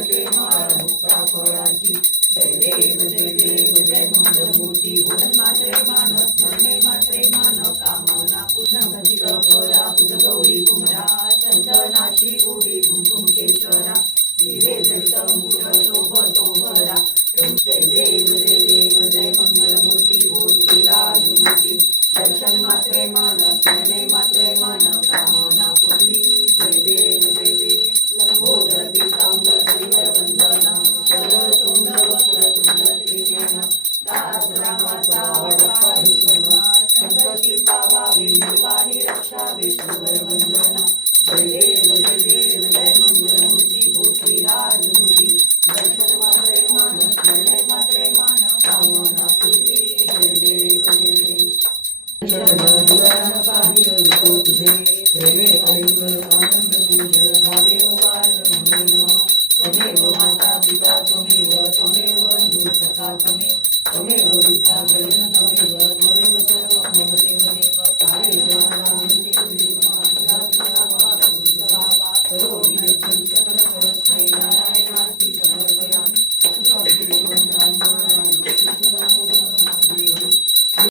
queimar, nunca corante, beleza, beleza. त्वमेव त्वमेव दूतका त्वमेव त्वमेव विद्या त्वमेव त्वमेव सर्व